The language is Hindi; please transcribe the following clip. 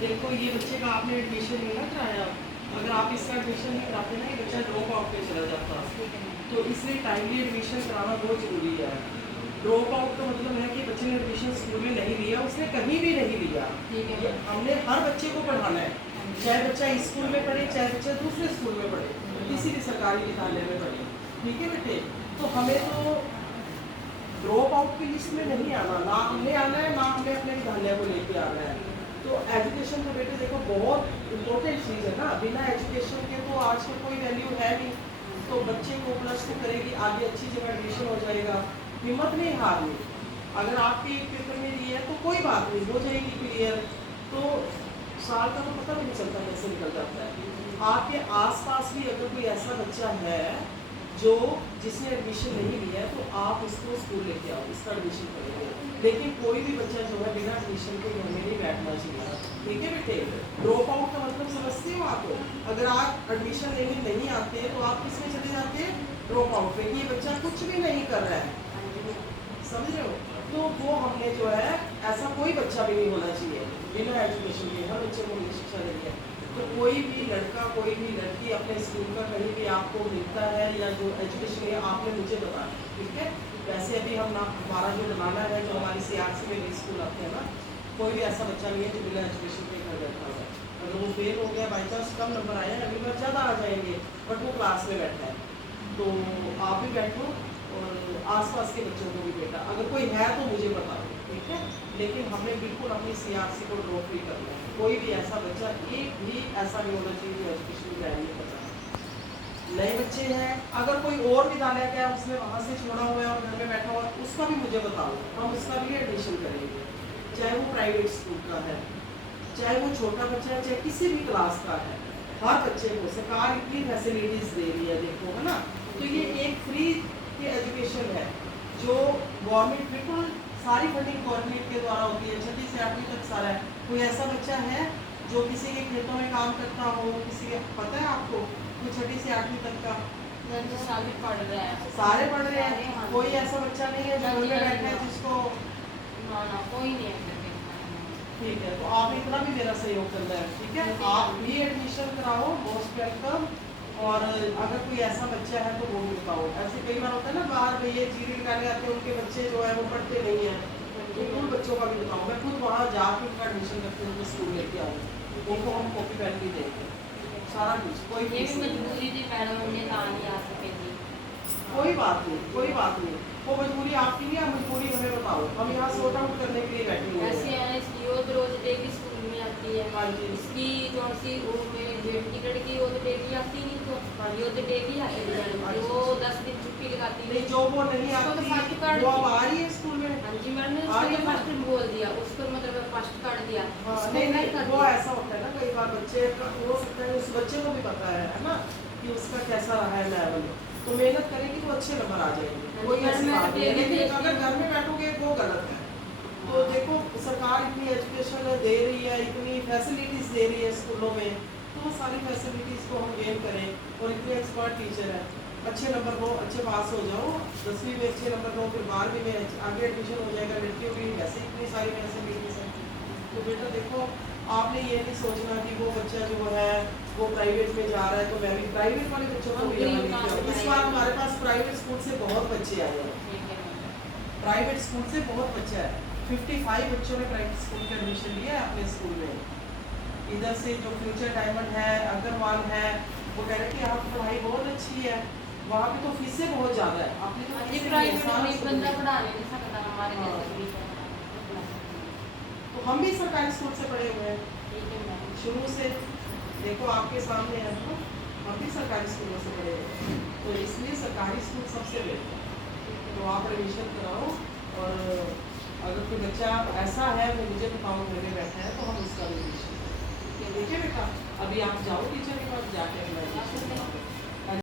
देखो ये बच्चे का आपने एडमिशन नहीं ना कराया, अगर आप इसका एडमिशन नहीं कराते ना ये बच्चा ड्रॉप आउट पे चला जाता, तो इसलिए टाइमली एडमिशन कराना बहुत ज़रूरी है। ड्रॉप आउट का मतलब है कि बच्चे ने एडमिशन स्कूल में नहीं लिया, उसने कहीं भी नहीं लिया। ये हमने हर बच्चे को पढ़ाना है, चाहे बच्चा इस स्कूल में पढ़े चाहे बच्चा दूसरे स्कूल में पढ़े, किसी भी सरकारी विद्यालय में पढ़े, ठीक है बेटे। तो हमें तो ड्रॉप आउट की लिस्ट में नहीं आना, ना हमने आना है ना हमने अपने विद्यालय को लेके आना है। तो एजुकेशन तो बेटे देखो बहुत इम्पोर्टेंट चीज़ है ना, बिना एजुकेशन के तो आज तो कोई वैल्यू है नहीं। तो बच्चे को प्लस टू करेगी, आगे अच्छी जगह एडमिशन हो जाएगा, हिम्मत नहीं हारनी। अगर आपके एक पेपर में लिए है तो कोई बात नहीं, हो जाएगी क्लियर। तो साल का तो पता भी नहीं चलता कैसे निकल जाता है। आपके आसपास भी अगर कोई ऐसा बच्चा है जो जिसने एडमिशन नहीं लिया है तो आप उसको स्कूल लेके आओ, इसका एडमिशन करेंगे। लेकिन कोई भी बच्चा जो है बिना एडमिशन के घर में नहीं बैठना चाहिए, ठीक है बेटे। ड्रॉप आउट का मतलब समझते हो आप? अगर आप एडमिशन लेने नहीं आते तो आप किस में चले जाते हैं? ड्रॉप आउट पे। ये बच्चा कुछ भी नहीं कर रहा है, समझ रहे हो? तो वो हमने जो है ऐसा कोई बच्चा भी नहीं होना चाहिए बिना एजुकेशन के, हर बच्चे को शिक्षा देनी है। तो कोई भी लड़का कोई भी लड़की अपने स्कूल का कहीं भी आपको मिलता है या जो एजुकेशन है आपने मुझे बताया, ठीक है। वैसे अभी हम ना हमारा जो बनाना है, जो हमारी CRC में स्कूल आते हैं ना, कोई भी ऐसा बच्चा नहीं है जो बिना एजुकेशन के घर बैठा हुआ है। अगर वो फेल हो गया, बाई चांस कम नंबर आए हैं, अगली बार ज़्यादा आ जाएंगे, बट वो क्लास में बैठा है। तो आप भी बैठो और आसपास के बच्चों को भी बेटा, अगर कोई है तो मुझे बताओ, ठीक है। लेकिन हमें बिल्कुल अपनी CRC को ड्रॉप नहीं करना है। कोई भी ऐसा बच्चा एक भी ऐसा नहीं होना चाहिए जो एजुकेशन ग्रहण नहीं कर रहा है। नए बच्चे हैं, अगर कोई और विद्यालय का उसने वहाँ से छोड़ा हुआ है और घर में बैठा हुआ है, उसका भी मुझे बताओ, हम उसका भी एडमिशन करेंगे। चाहे वो प्राइवेट स्कूल का है, चाहे वो छोटा बच्चा है, चाहे किसी भी क्लास का है, हर बच्चे को सरकार इतनी फैसिलिटीज़ दे रही है, देखो है ना। तो ये एक फ्री की एजुकेशन है जो गवर्नमेंट बिल्कुल सारी फंडिंग गवर्नमेंट के द्वारा होती है, 6वीं से 8वीं तक सारा है। कोई ऐसा बच्चा है जो किसी के खेतों में काम करता हो, किसी के पता है आपको, कोई 6वीं से 8वीं तक का सारे पढ़ रहे हैं, सारे पढ़ रहे हैं। कोई ऐसा बच्चा नहीं है जो घर में बैठा है जिसको ना कोई नहीं है। ठीक है। तो आप इतना भी मेरा सहयोग करना है, ठीक है। आप भी एडमिशन कराओ, मोस्ट वेलकम। और अगर कोई ऐसा बच्चा है तो वो भी बताओ। ऐसे कई बार होता है ना, बाहर भैया जीडी निकालने आते हैं, उनके बच्चे जो है वो पढ़ते नहीं हैं, तो उन बच्चों का भी बताओ। मैं खुद वहाँ जाकर उनका एडमिशन करके उनको स्कूल लेके आऊँ, उनको हम कॉपी पेन भी देंगे, सारा कुछ। कोई ये भी मजबूरी थी, मैडम ने कहा नहीं आ सके थी। कोई बात नहीं, कोई बात नहीं। वो मजबूरी आपकी नहीं है, मजबूरी हमें बताओ, हम यहाँ सॉर्ट आउट करने के लिए बैठे हुए ऐसे हैं। है, इसकी वो तो रोज डेली स्कूल में आती है। हाँ जी। इसकी कौन सी वो मेरी जेठ की लड़की, वो तो डेली आती नहीं, तो ये तो डेली आती है। वो 10 दिन छुट्टी लगाती नहीं, जो वो नहीं उसको तो फर्स्ट आती कार्ड वो अब आ रही है स्कूल में। हाँ जी, मैंने आ रही है ना? फर्स्ट बोल दिया उसको, मतलब फर्स्ट कार्ड दिया। हाँ, उसको नहीं मैं नहीं, कर वो दिया। ऐसा होता है ना, कई बार बच्चे हो सकता है उस बच्चे को भी पता है ना कि उसका कैसा रहा है लेवल, तो मेहनत करेगी तो अच्छे नंबर आ जाएंगे, कोई घर ऐसी में बात नहीं है। अकेले लेकिन अगर घर में बैठोगे वो गलत है। तो देखो सरकार इतनी एजुकेशन दे रही है, इतनी फैसिलिटीज़ दे रही है स्कूलों में, तो वो सारी फैसिलिटीज़ को हम गेन करें। और इतने एक्सपर्ट टीचर है, अच्छे नंबर लो, अच्छे पास हो जाओ, 10वीं में अच्छे नंबर लो, फिर 12वीं में आगे एडमिशन हो जाएगा। लड़कियों की वैसे इतनी सारी फैसिलिटीज़ हैं। तो बेटा देखो, आपने ये नहीं सोचना कि वो बच्चा जो है वो प्राइवेट में जा रहा है तो मैं भी प्राइवेट वाले बच्चों को भी यहाँ लेके आऊँ। इस बार हमारे पास प्राइवेट स्कूल से बहुत बच्चे आए हैं, प्राइवेट स्कूल से बहुत बच्चे आए। 55 बच्चों ने प्राइवेट स्कूल का एडमिशन लिया है अपने स्कूल में। इधर से जो फ्यूचर डायमंड है, अग्रवाल है, वो कह रहे कि यहाँ की पढ़ाई बहुत अच्छी है, वहाँ पे तो फीसें बहुत ज़्यादा है। आपने तो फीसें प्राइवेट बंदा पढ़ा नहीं सकता हमारे हाँ। जैसे भी। तो हम भी सरकारी स्कूल से पढ़े हुए हैं ठीक है मैम। शुरू से, देखो आपके सामने है ना, हम भी सरकारी स्कूलों से पढ़े हुए हैं, तो इसलिए सरकारी स्कूल सबसे बेहतर है। तो आप एडमिशन कराओ। और अगर कोई बच्चा ऐसा है वो मुझे बताओ घर में बैठा है तो हम उसका भी एडमिशन करें, ठीक है बेटा। अभी आप जाओ टीचर के पास, जाके अपना एडमिशन कराओ।